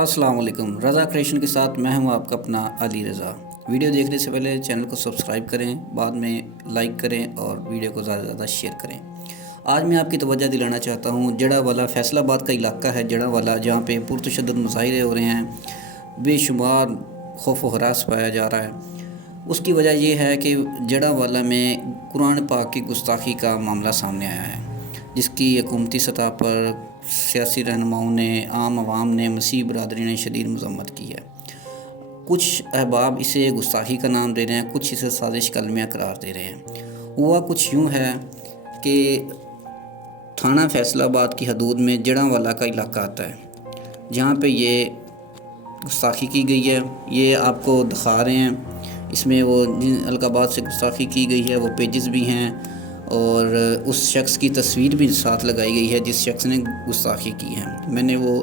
السلام علیکم، رضا کریشن کے ساتھ میں ہوں آپ کا اپنا علی رضا۔ ویڈیو دیکھنے سے پہلے چینل کو سبسکرائب کریں، بعد میں لائک کریں اور ویڈیو کو زیادہ سے زیادہ شیئر کریں۔ آج میں آپ کی توجہ دلانا چاہتا ہوں جڑا والا فیصل آباد کا علاقہ ہے، جڑا والا جہاں پہ پرتشدد مظاہرے ہو رہے ہیں، بے شمار خوف و ہراس پایا جا رہا ہے۔ اس کی وجہ یہ ہے کہ جڑا والا میں قرآن پاک کی گستاخی کا معاملہ سامنے آیا ہے، جس کی حکومتی سطح پر سیاسی رہنماؤں نے، عام عوام نے، مسیح برادری نے شدید مذمت کی ہے۔ کچھ احباب اسے گستاخی کا نام دے رہے ہیں، کچھ اسے سازش کلمیہ قرار دے رہے ہیں۔ ہوا کچھ یوں ہے کہ تھانہ فیصل آباد کی حدود میں جڑاں والا کا علاقہ آتا ہے، جہاں پہ یہ گستاخی کی گئی ہے۔ یہ آپ کو دکھا رہے ہیں، اس میں وہ جن القابات سے گستاخی کی گئی ہے وہ پیجز بھی ہیں، اور اس شخص کی تصویر بھی ساتھ لگائی گئی ہے جس شخص نے گستاخی کی ہے۔ میں نے وہ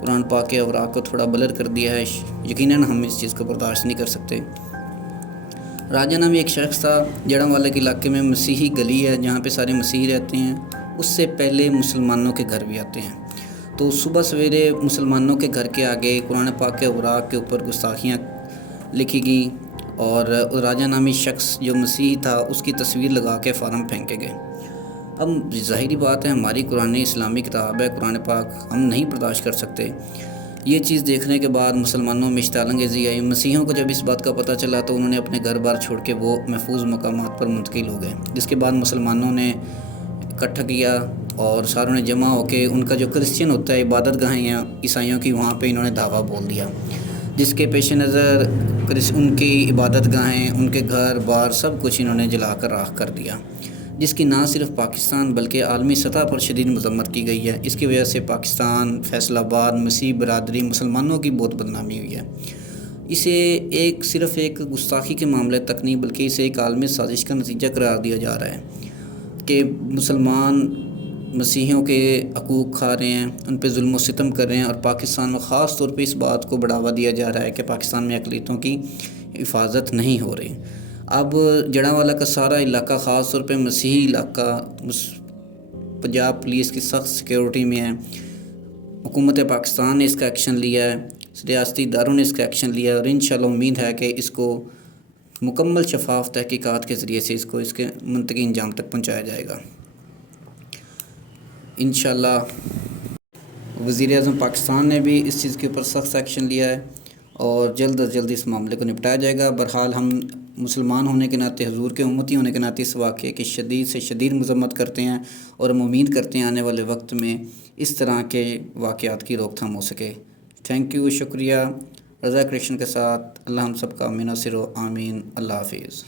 قرآن پاک کے اوراق کو تھوڑا بلر کر دیا ہے، یقیناً ہم اس چیز کو برداشت نہیں کر سکتے۔ راجہ نامی ایک شخص تھا، جڑاں والے کے علاقے میں مسیحی گلی ہے جہاں پہ سارے مسیحی رہتے ہیں، اس سے پہلے مسلمانوں کے گھر بھی آتے ہیں۔ تو صبح سویرے مسلمانوں کے گھر کے آگے قرآن پاک کے اوراق کے اوپر گستاخیاں لکھی گئیں، اور راجہ نامی شخص جو مسیحی تھا اس کی تصویر لگا کے فوراً پھینکے گئے۔ اب ظاہری بات ہے، ہماری قرآن اسلامی کتاب ہے قرآن پاک، ہم نہیں برداشت کر سکتے۔ یہ چیز دیکھنے کے بعد مسلمانوں میں اشتعال انگیزی آئی۔ مسیحیوں کو جب اس بات کا پتہ چلا تو انہوں نے اپنے گھر بار چھوڑ کے وہ محفوظ مقامات پر منتقل ہو گئے، جس کے بعد مسلمانوں نے اکٹھا کیا اور ساروں نے جمع ہو کے ان کا جو کرسچن ہوتا ہے عبادت گاہیں ہیں عیسائیوں کی، وہاں پہ انہوں نے دعویٰ بول دیا، جس کے پیش نظر ان کی عبادت گاہیں، ان کے گھر بار سب کچھ انہوں نے جلا کر راکھ کر دیا، جس کی نہ صرف پاکستان بلکہ عالمی سطح پر شدید مذمت کی گئی ہے۔ اس کی وجہ سے پاکستان، فیصل آباد، مسیح برادری، مسلمانوں کی بہت بدنامی ہوئی ہے۔ اسے صرف ایک گستاخی کے معاملے تک نہیں بلکہ اسے ایک عالمی سازش کا نتیجہ قرار دیا جا رہا ہے کہ مسلمان مسیحیوں کے حقوق کھا رہے ہیں، ان پہ ظلم و ستم کر رہے ہیں، اور پاکستان میں خاص طور پہ اس بات کو بڑھاوا دیا جا رہا ہے کہ پاکستان میں اقلیتوں کی حفاظت نہیں ہو رہی۔ اب جڑاں والا کا سارا علاقہ، خاص طور پہ مسیحی علاقہ، پنجاب پولیس کی سخت سیکیورٹی میں ہے۔ حکومت پاکستان نے اس کا ایکشن لیا ہے، ریاستی اداروں نے اس کا ایکشن لیا ہے، اور انشاءاللہ امید ہے کہ اس کو مکمل شفاف تحقیقات کے ذریعے سے اس کے منطقی انجام تک پہنچایا جائے گا۔ انشاءاللہ وزیر اعظم پاکستان نے بھی اس چیز کے اوپر سخت ایکشن لیا ہے، اور جلد از جلد اس معاملے کو نپٹایا جائے گا۔ بہرحال ہم مسلمان ہونے کے ناطے، حضور کے امتی ہونے کے ناطے اس واقعے کی شدید سے شدید مذمت کرتے ہیں، اور ہم امید کرتے ہیں آنے والے وقت میں اس طرح کے واقعات کی روک تھام ہو سکے۔ تھینک یو، شکریہ۔ رضا کریشن کے ساتھ اللہ ہم سب کا امین و ناصر و آمین۔ اللہ حافظ۔